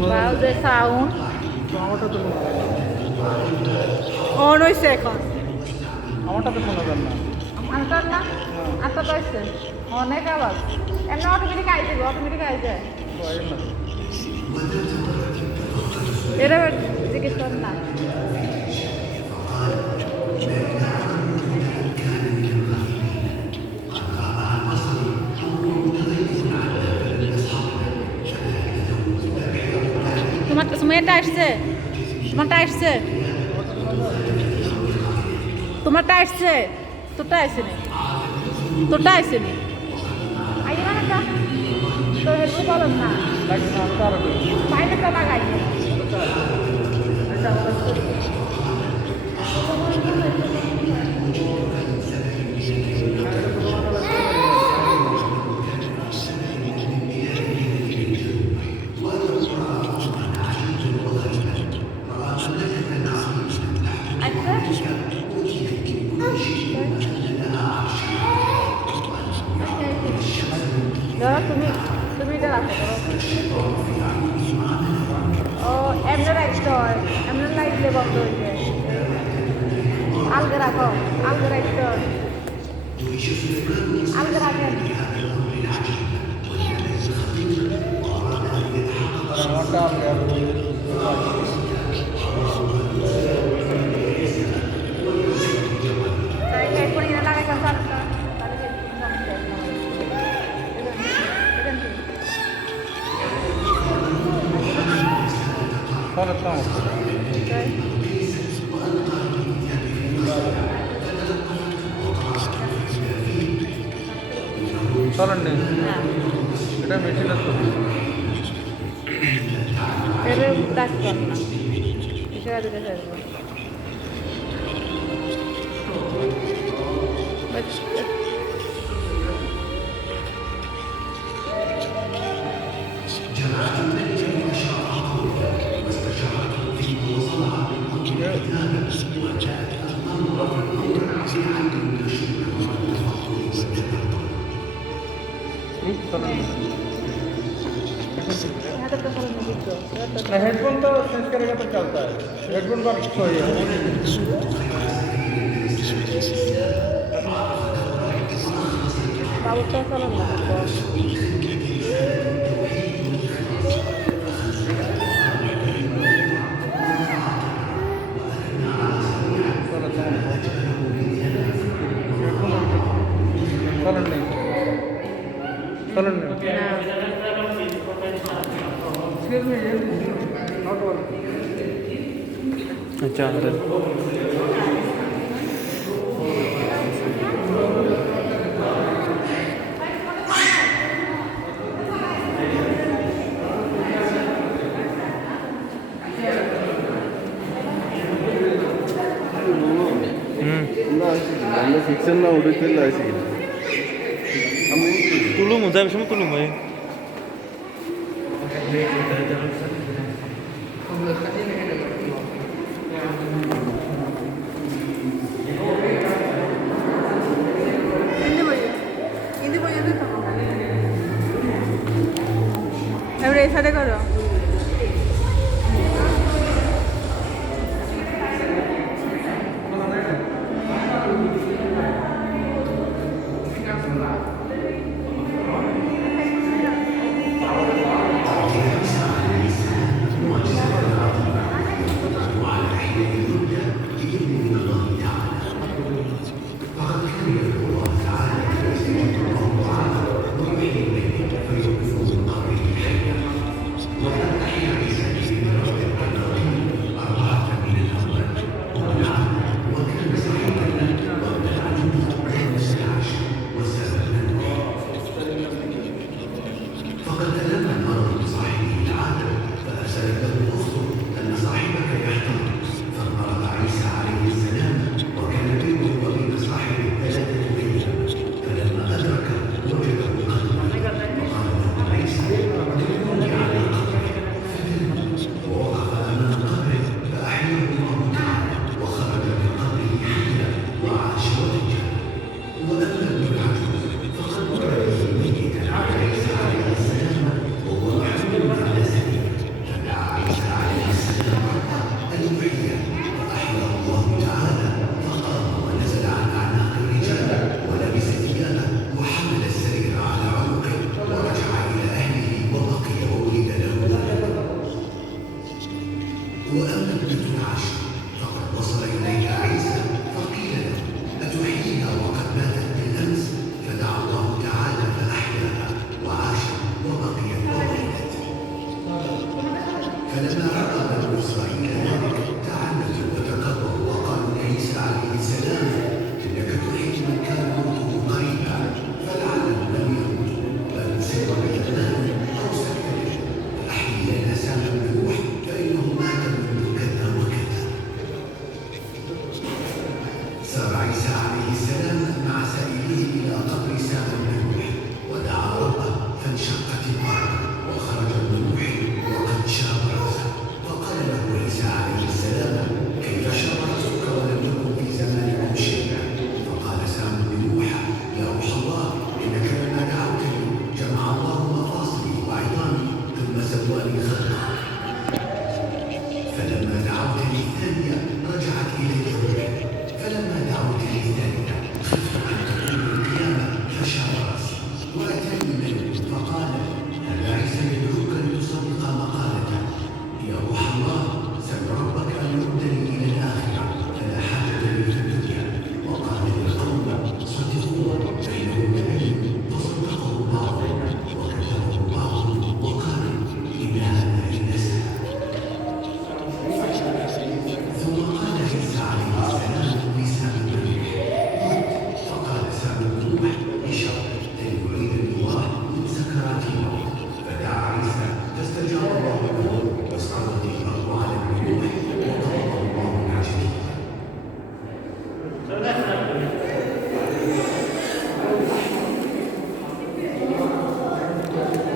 ব্রাউজের sound আমারটা তো শোনা যায় না। অন হয়েছে এখন। আমারটা তো শোনা যায় না। আনতার না আনতার পাইছে অনেক আওয়াজ এমনি অটোমেটিক আই যাবে অটোমেটিক আই যায় বাইরে না। এটা জিজ্ঞেস কর না তোমারটা আসছে তোমারটা আসছে তোমারটা আসছে তোরটা আসেনি তোরটা আসেনি আইয়ে মানে তা তো হেল্প বলেন না লাগে না আমি তো আরো বাইরে তো লাগাই তুমি তুমি এটা রাখো ও এমনি রাখতে হয় এমনি লাইটলে বন্ধ হয়েছে আলগে রাখো আলগে রাখতে হয় আলগে রাখেন আমারটা হেডফোন এনে লাগাই কথা তাহলে তো আমার চলেন নেই এটা মেশিনের তো এর ডাকতে পার না হিসেবে দিতে চাইবো हेडफोन तो चेंज करेगा तो चलता है हेडफोन का सही है बाबू कैसा लग रहा चलन नहीं चलन नहीं अच्छा আমরা ফিকশন না উড়িতে লাইছি আমি তুলুম যাই সময় তুলুম ভাই এবারে এই সাথে করো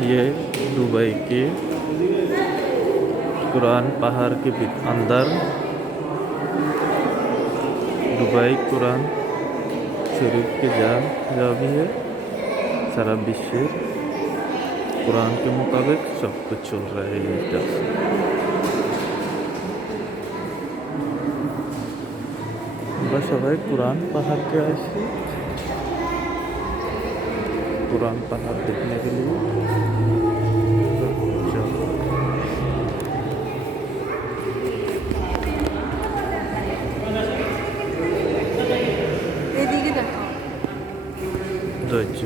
ये दुबई के कुरान पहाड़ के अंदर दुबई कुरान शरीफ के जा भी है। सारा विश्व कुरान के मुताबिक सब कुछ चल रहा है इधर से। আমরা সবাই कुरान पहाड़ के আসি कुरान पहाड़ देखने के लिए। এদিকে দেখো ধৈর্য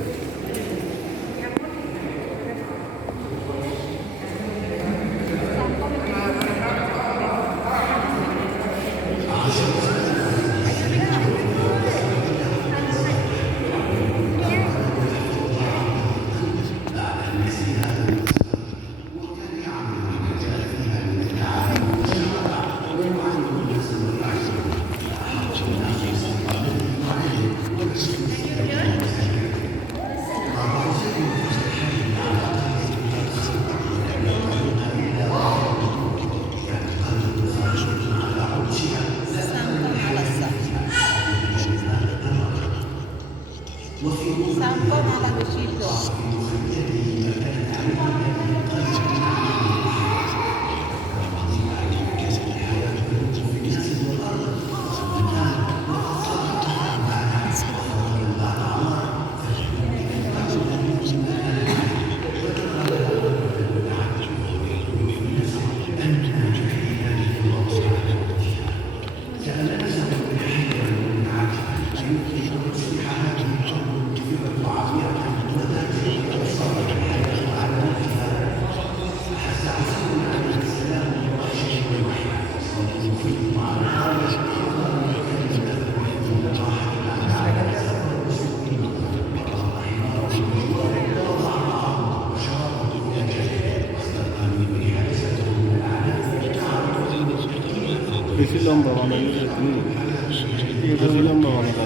Sa un po' male uscito. বেশি লম্বা বানানো বেশি লম্বা বানানো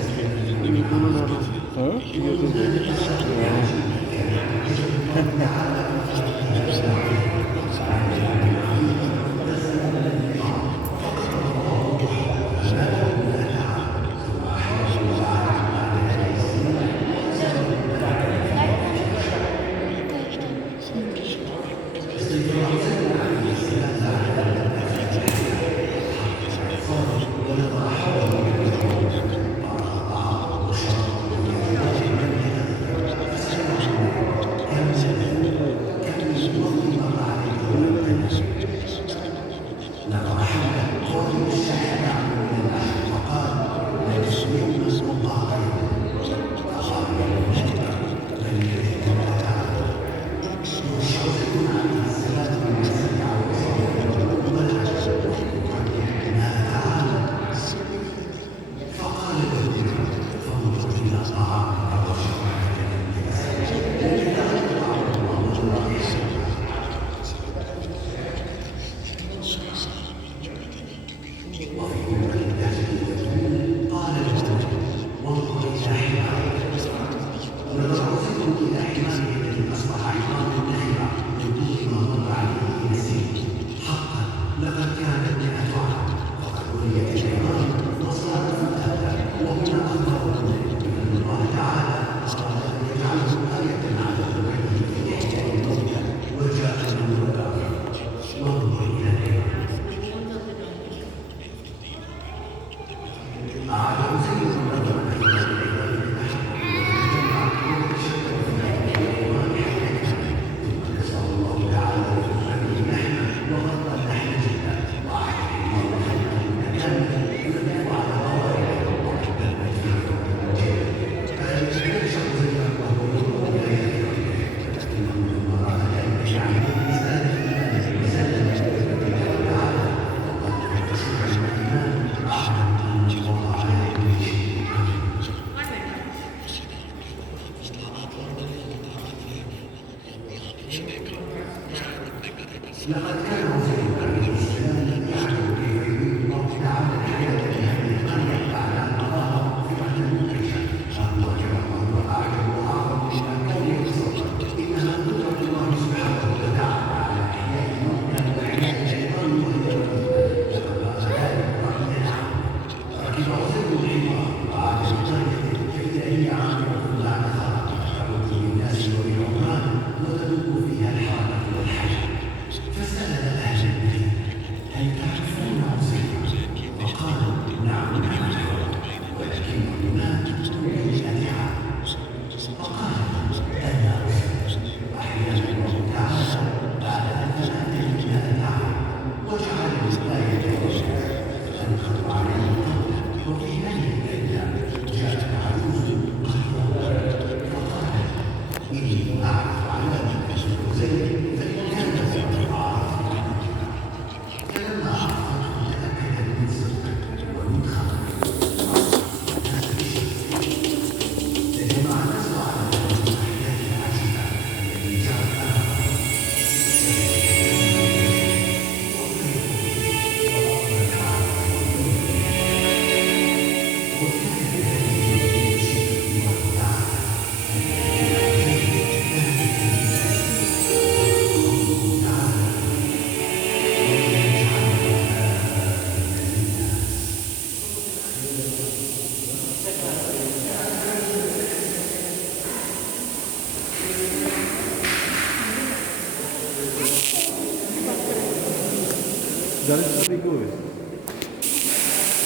জানিস না কই?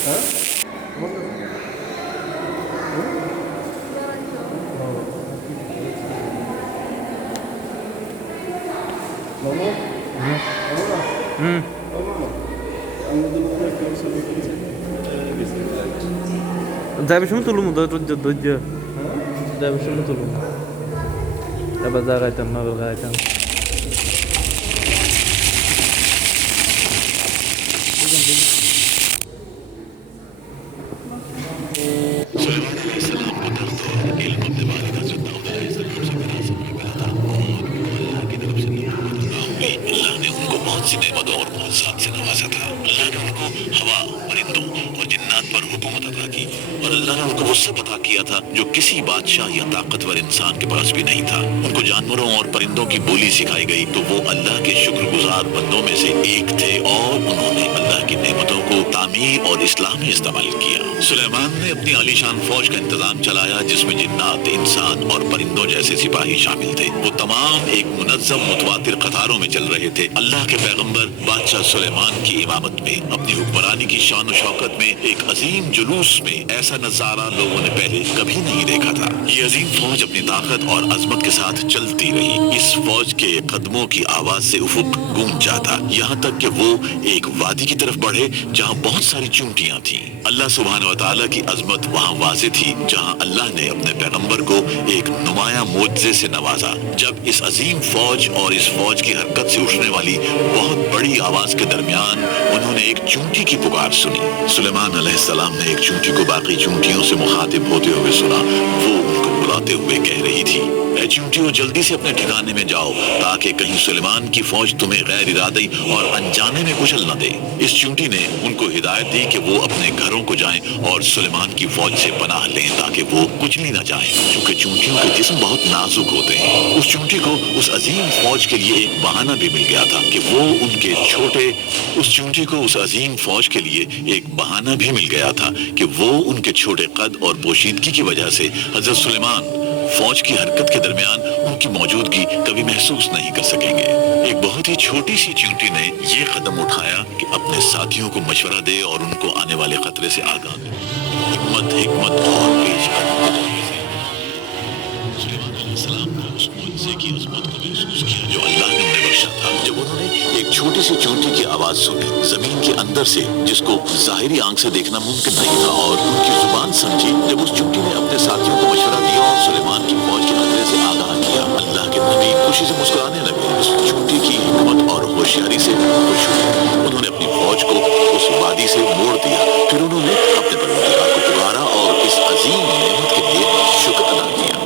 হ্যাঁ? আমার কাছে? মামা? মামা? মামা? আমাদের মধ্যে একটা ছবি কিনছে। যাবে সময় তুলুম ধৈর্য যাবে সময় তুলুম এবার জাগাইতাম না গাইতাম अल्लाह ने उनको बहुत सी नेमतों और मौजज़ात से नवाजा था। अल्लाह ने उनको हवा, परिंदों और जिन्नात पर हुकूमत अता की और अल्लाह ने उनको वो सब अता किया था जो किसी बादशाह या ताकतवर इंसान के पास भी नहीं था। उनको जानवरों और परिंदों की बोली सिखाई गई तो वो अल्लाह के शुक्रगुजार बंदों में से एक थे और उन्होंने अल्लाह की नेमतों को तामीर और इस्लाह में इस्तेमाल किया। सुलेमान ने अपनी आलीशान फौज का इंतजाम चलाया जिसमें जिन्नात, इंसान और परिंदों जैसे सिपाही शामिल थे। वो तमाम एक मुनज़्ज़म मुतवातिर कतारों में चल रहे थे। अल्लाह के पैगंबर बादशाह सुलेमान की इमामत में अपनी हुक्मरानी की शान और शौकत में एक अजीम जुलूस में ऐसा नजारा लोगों ने पहले कभी नहीं देखा था। ये अजीम फौज अपनी ताकत और अजमत के साथ चलती रही। इस फौज के कदमों की आवाज से उफुक गूंज जाता, यहाँ तक कि वो एक वादी की तरफ बढ़े जहाँ बहुत सारी चूंटियां थीं। अल्लाह सुब्हान व तआला की अजमत वहाँ वाज़े थी जहाँ अल्लाह ने अपने पैगंबर को एक नुमाया मोजज़े से नवाजा। जब इस अजीम फौज और इस फौज की हरकत से उठने वाली बहुत बड़ी आवाज के दरमियान उन्होंने एक चूंटी की पुकार सुनी। सुलेमान अलैहिस्सलाम ने एक चूंटी को बाकी चूंटियों से मुखातिब होते हुए सुना। वो उनको बुलाते हुए कह रही थी, ऐ चूंटियों जल्दी से अपने ठिकाने में जाओ ताकि कहीं सुलेमान की फौज तुम्हें गैर इरादई और अनजाने में कुचल न दे। इस चूंटी ने उनको हिदायत दी कि वो अपने घरों को जाएं और सुलेमान की फौज से पनाह लें ताकि वो कुचली न जाएं, क्योंकि चूंटियों के जिस्म बहुत नाजुक होते हैं। उस चूंटी को उस अजीम फौज के लिए एक बहाना भी मिल गया था कि वो उनके छोटे उस चूंटी को उस अजीम फौज के लिए एक बहाना भी मिल गया था कि वो उनके छोटे कद और पोशीदगी की वजह से हजरत सुलेमान फौज की हरकत के दरमियान उनकी मौजूदगी कभी महसूस नहीं कर सकेंगे। एक बहुत ही छोटी सी चींटी ने ये कदम उठाया कि अपने साथियों को मशवरा दे और उनको आने वाले खतरे से आगाह करे। हिकमत और पेशकदमी सुलेमान अलैहिस्सलाम ने उस मुआज़े की अज़मत को महसूस किया जो अल्लाह ने उन्हें बख्शा था। जब उन्होंने एक छोटी सी चींटी की आवाज सुनी जमीन के अंदर से, जिसको जाहिरी आंख से देखना मुमकिन नहीं था, और उनकी जुबान समझी, जब उस चींटी ने अपने साथियों को मशवरा दिया और सुलेमान की फौज के खतरे से आगाह किया, अल्लाह के नबी खुशी से मुस्कुराने लगे। उस चींटी की हिकमत और होशियारी से खुश हुए। उन्होंने अपनी फौज को उस वादी से मोड़ दिया। फिर उन्होंने अपने परवरदिगार को पुकारा और इस अजीम नेमत के लिए शुक्र अदा किया।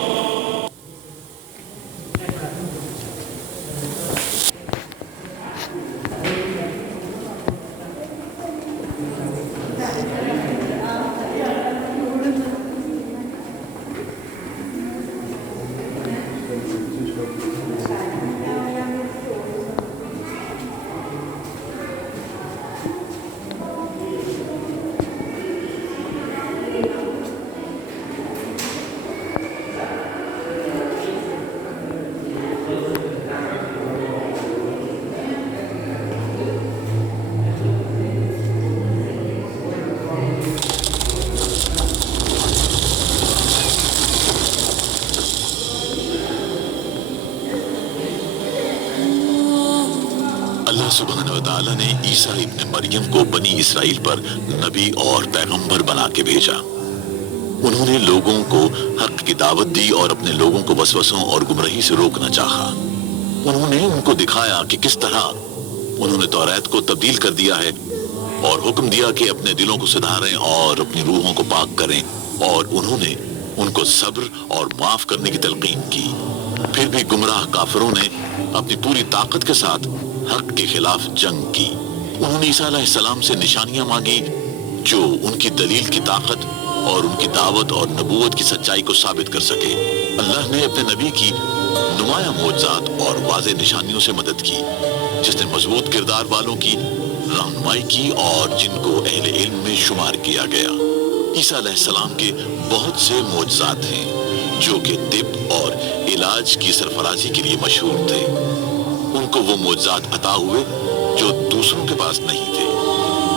अल्लाह सुब्हानहू व तआला ने ईसा इब्न मरियम को बनी इसराइल पर नबी और पैगंबर बना के भेजा। उन्होंने लोगों को हक की दावत दी और अपने लोगों को वसवसों और गुमराही से रोकना चाहा। उन्होंने उनको दिखाया कि किस तरह उन्होंने तौरात को तब्दील कर दिया है और हुक्म दिया कि अपने दिलों को सुधारें और अपनी रूहों को पाक करें, और उन्होंने उनको सब्र और माफ करने की तलकीन की। फिर भी गुमराह काफिरों ने अपनी पूरी ताकत के साथ हक के खिलाफ जंग की। उन्होंने ईसा अलैहिस्सलाम से निशानियां मांगी जो उनकी दलील की ताकत और उनकी दावत और नबूवत की सच्चाई को साबित कर सके। अल्लाह ने अपने नबी की नुमाया मौजज़ात और वाज़ेह निशानियों से मदद की, जिसने मजबूत किरदार वालों की रहनुमाई की और जिनको अहले इल्म में शुमार किया गया। ईसा अलैहिस्सलाम के बहुत से मौजज़ात हैं जो कि तिब और इलाज की सरफराजी के लिए मशहूर थे। उनको वो मौजज़ात अता हुए जो दूसरों के पास नहीं थे।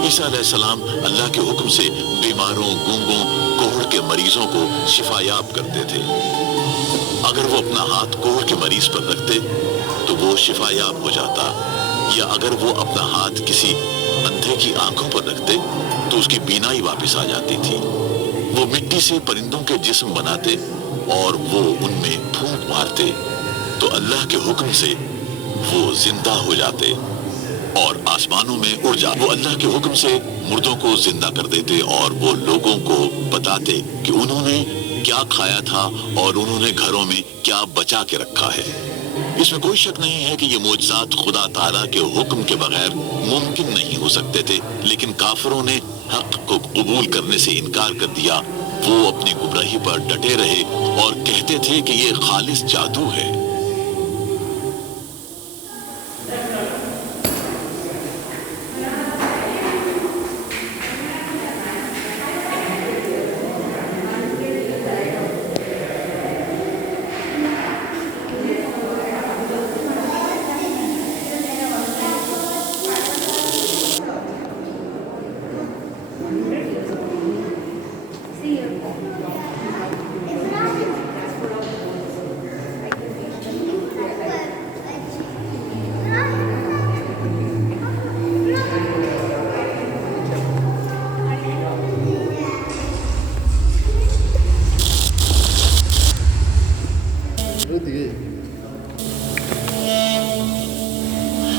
ईसा अलैहिस्सलाम अल्लाह के हुक्म से बीमारों, गूंगों, कोहड़ के मरीजों को शिफायाब करते थे। अगर वो अपना हाथ कोहड़ के मरीज पर रखते तो वो शिफायाब हो जाता, या अगर वो अपना हाथ किसी अंधे की आंखों पर रखते तो उसकी बीनाई वापस आ जाती थी। वो मिट्टी से परिंदों के जिस्म बनाते और वो उनमें फूंक मारते तो अल्लाह के हुक्म से वो जिंदा हो जाते और आसमानों में उड़ जाते। वो अल्लाह के हुक्म से मुर्दों को जिंदा कर देते और वो लोगों को बताते कि उन्होंने क्या खाया था और उन्होंने घरों में क्या बचा के रखा है। इसमें कोई शक नहीं है कि ये मौजज़ात खुदा ताला के हुक्म के बगैर मुमकिन नहीं हो सकते थे, लेकिन काफिरों ने हक को कबूल करने से इनकार कर दिया। वो अपनी गुमराही पर डटे रहे और कहते थे कि ये खालिस जादू है।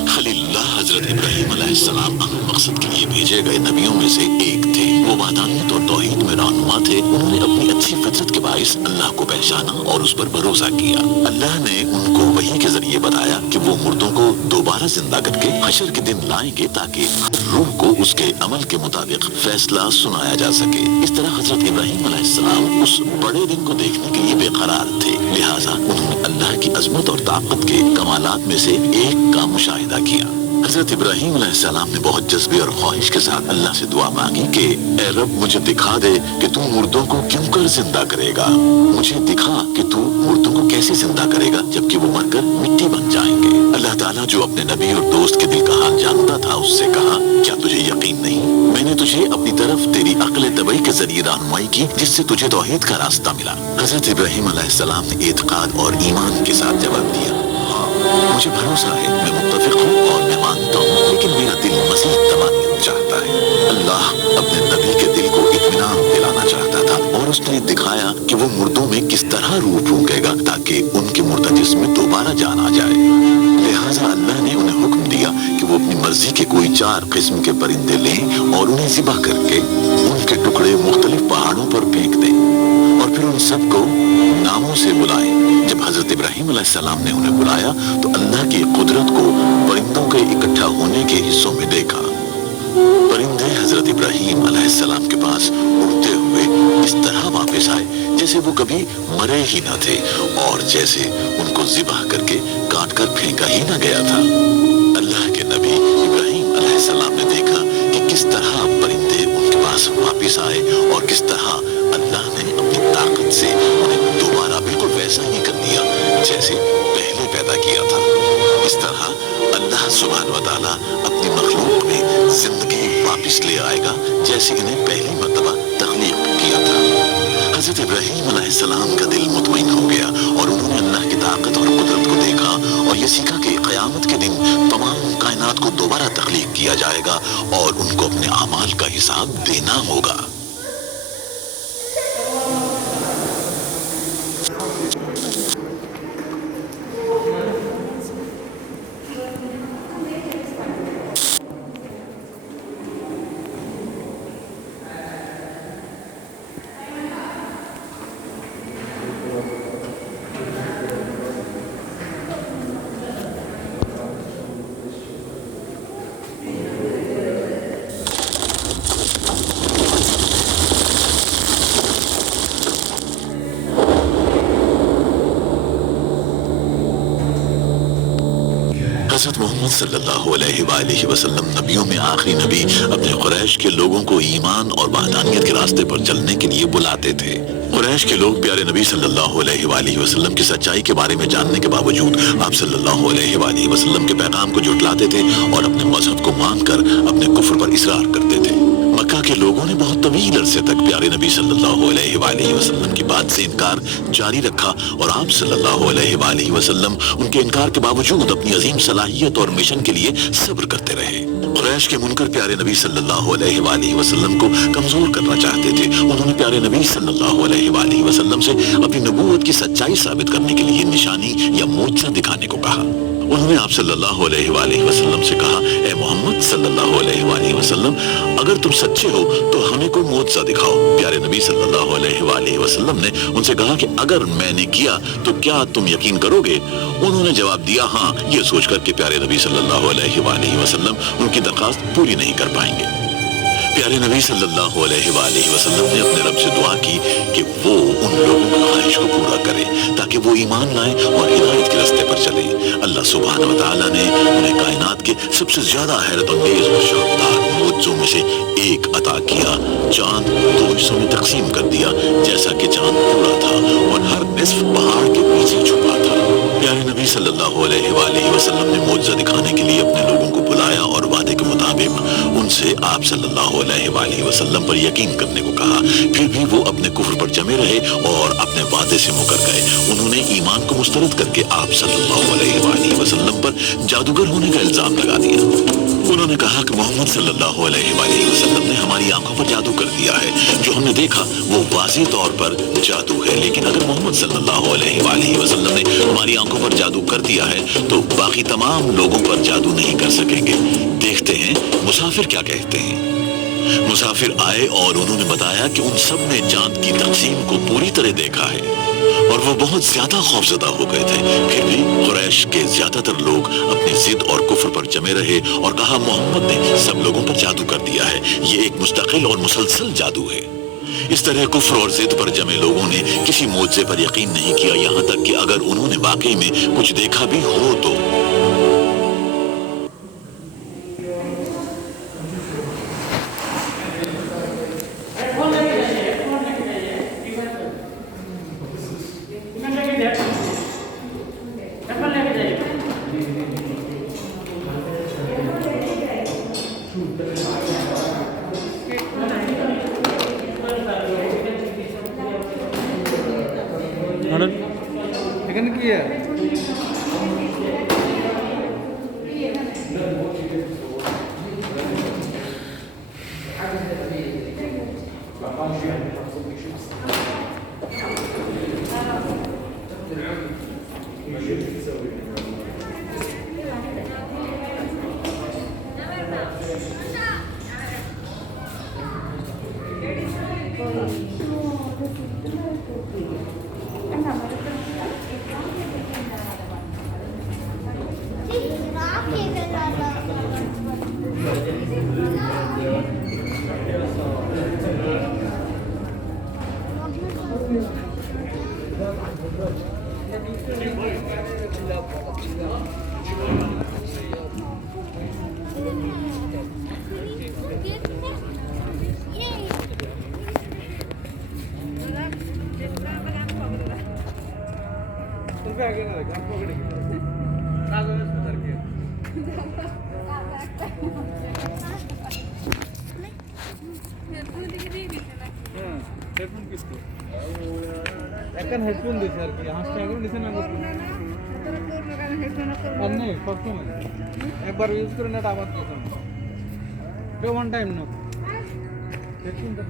खलीलुल्लाह हजरत इब्राहीम अलैहिस्सलाम मकसद के लिए भेजे गए नबियों में से एक थे। वो वादानियत और तौहीद में रहनुमा थे। उन्होंने अपनी अच्छी फितरत के बाइस अल्लाह को पहचाना और उस पर भरोसा किया। अल्लाह ने उनको वही के जरिए बताया कि वो मुर्दों को दोबारा जिंदा करके हशर के दिन लाएंगे ताकि रूह को उसके अमल के मुताबिक फैसला सुनाया जा सके। इस तरह हजरत इब्राहीम अलैहिस्सलाम उस बड़े दिन को देखने के लिए बेकरार थे, लिहाजा उन्होंने अल्लाह की अजमत और ताकत के कमालात में से एक का मुशाहिदा किया। हजरत इब्राहीम अलैहिस्सलाम ने बहुत जज्बे और ख्वाहिश के साथ अल्लाह से दुआ मांगी कि ए रब, मुझे दिखा दे कि तू मुर्दों को क्यों कर जिंदा करेगा। मुझे दिखा कि तू मुर्दों को कैसे जिंदा करेगा जबकि वो मरकर मिट्टी बन जाएंगे। अल्लाह ताला जो अपने नबी और दोस्त के दिल का हाल जानता था उससे कहा, क्या तुझे यकीन नहीं? मैंने तुझे अपनी तरफ तेरी अक्ल तबई के जरिए रहनुमाई की जिससे तुझे तौहीद का रास्ता मिला। हजरत इब्राहीम अलैहिस्सलाम ने एतकाद और ईमान के साथ जवाब दिया, हाँ मुझे भरोसा है, मैं मुत्तफिक हूँ और मैं मानता हूँ, लेकिन मेरा दिल मज़ीद तमानियत चाहता है। अल्लाह अपने नबी के दिल को इत्मीनान दिलाना चाहता था और उसने दिखाया कि वो मुर्दों में किस तरह रूह फूंकेगा ताकि उनके मुर्दा जिस्म में दोबारा जान आ जाए। लिहाजा अल्लाह ने उन्हें हुक्म दिया कि वो अपनी मर्जी के कोई 4 किस्म के परिंदे लें और उन्हें ज़िबा करके उनके टुकड़े मुख्तलिफ पहाड़ों पर फेंक दें और फिर उन सबको नामों से बुलाएं। जब हजरत इब्राहीम अलैहिस्सलाम ने उन्हें बुलाया तो अल्लाह की कुदरत को परिंदों के इकट्ठा होने के हिस्सों में देखा। परिंदे हजरत इब्राहीम अलैहिस्सलाम के पास उड़ते हुए इस तरह वापस आए जैसे वो कभी मरे ही न थे और जैसे उनको ज़िबा करके काट कर फेंका ही न गया था। अल्लाह के नबी इब्राहीम अलैहिस्सलाम ने देखा कि किस तरह परिंदे उनके पास वापस आए और किस तरह अल्लाह ने अपनी ताकत से उन्हें दोबारा बिल्कुल वैसा ही कर दिया जैसे पहले पैदा किया था। इस तरह अल्लाह सुब्हान व तआला अपनी मखलूक में जिंदगी वापस ले आएगा जैसे इन्हें पहली मर्तबा तख्लीक किया था। हजरत इब्राहीम अलैहिस्सलाम का दिल मुतमईन हो गया और उन्होंने अल्लाह की ताकत और कुदरत को देखा और ये सीखा कि क़यामत के दिन तमाम कायनात को किया जाएगा और उनको अपने अमाल का हिसाब देना होगा। हज़रत मोहम्मद सल्लल्लाहु अलैहि वसल्लम नबियों में आखिरी नबी अपने कुरैश के लोगों को ईमान और वहदानियत के रास्ते पर चलने के लिए बुलाते थे। कुरैश के लोग प्यारे नबी सल्लल्लाहु अलैहि वसल्लम की सच्चाई के बारे में जानने के बावजूद आप सल्लल्लाहु अलैहि वसल्लम के पैगाम को झुठलाते थे और अपने मजहब को मानकर अपने कुफ्र पर इसरार करते थे। मक्का के लोगों ने बहुत तवील अरसे तक प्यारे नबी सल्लल्लाहु अलैहि वसल्लम की बात से इनकार जारी रखा और आप सल्लल्लाहु अलैहि वसल्लम उनके इनकार के बावजूद अपनी अजीम सलाहियत और मिशन के लिए सब्र करते रहे। कुरैश के मुनकर प्यारे नबी सल्लल्लाहु अलैहि वसल्लम को कमजोर करना चाहते थे। उन्होंने प्यारे नबी सल्लल्लाहु अलैहि वसल्लम से अपनी नबूवत की सच्चाई साबित करने के लिए निशानी या मोजज़ा दिखाने को कहा। उन्होंने आप सल्लल्लाहु अलैहि वसल्लम से कहा, ए मोहम्मद सल्लल्लाहु अलैहि वसल्लम, अगर तुम सच्चे हो तो हमें कोई मोजज़ा दिखाओ। प्यारे नबी सल्लल्लाहु अलैहि वसल्लम ने उनसे कहा कि अगर मैंने किया तो क्या तुम यकीन करोगे? उन्होंने जवाब दिया, हाँ, ये सोचकर कि प्यारे नबी सल्लल्लाहु अलैहि वसल्लम उनकी दरखास्त पूरी नहीं कर पाएंगे। प्यारे नबी सल्लल्लाहु अलैहि वसल्लम ने अपने रब से दुआ की कि वो उन लोगों की ख्वाहिश को पूरा करे ताकि वो ईमान लाएं और हिदायत के रास्ते पर चले। अल्लाह सुब्हानहू व तआला ने उन्हें कायनात के सबसे ज्यादा हैरत अंगेज और शानदार मोजज़ों में से एक अता किया। चांद दो हिस्सों में तकसीम कर दिया, जैसा कि चांद पूरा था और हर निस्फ पहाड़ के पीछे छुपा था। प्यारे नबी सल्लल्लाहु अलैहि वसल्लम ने मोजज़ा दिखाने के लिए अपने लोगों को बुलाया और वादे के मुताबिक उनसे आप सल्लल्लाहु अलैहि वसल्लम पर यकीन करने को कहा। फिर भी वो अपने कुफ्र पर जमे रहे और अपने वादे से मुकर गए। उन्होंने ईमान को मुस्तरद करके आप सल्लल्लाहु अलैहि वसल्लम पर जादूगर होने का इल्जाम लगा दिया। उन्होंने कहा कि मोहम्मद सल्लल्लाहु अलैहि वसल्लम ने हमारी आंखों पर जादू कर दिया है। जो हमने देखा वो वाज़ेह तौर पर जादू है, लेकिन अगर मोहम्मद सल्लल्लाहु अलैहि वसल्लम ने हमारी आंखों पर जादू कर दिया है तो बाकी तमाम लोगों पर जादू नहीं कर सकेंगे। देखते हैं मुसाफिर क्या कहते हैं। मुसाफिर आए और उन्होंने बताया कि उन सब ने चांद की तकसीम को पूरी तरह देखा है और वो बहुत ज्यादा खौफजदा हो गए थे। फिर भी कुरैश के ज्यादातर लोग अपनी जिद और कुफ्र पर जमे रहे और कहा, मोहम्मद ने सब लोगों पर जादू कर दिया है, ये एक मुस्तकिल और मुसलसल जादू है। इस तरह कुफ्र और जिद पर जमे लोगों ने किसी मोजज़े पर यकीन नहीं किया, यहाँ तक कि अगर उन्होंने वाकई में कुछ देखा भी हो तो। এখানে কি এখন হেডফোন দিছে আর কি 5 টাকা করে দিছে না আর নেই সবসময় একবার ইউজ করে নেট আবার দিয়েছেন ఓకే వన్ టైం నో తెచ్చుకుంటా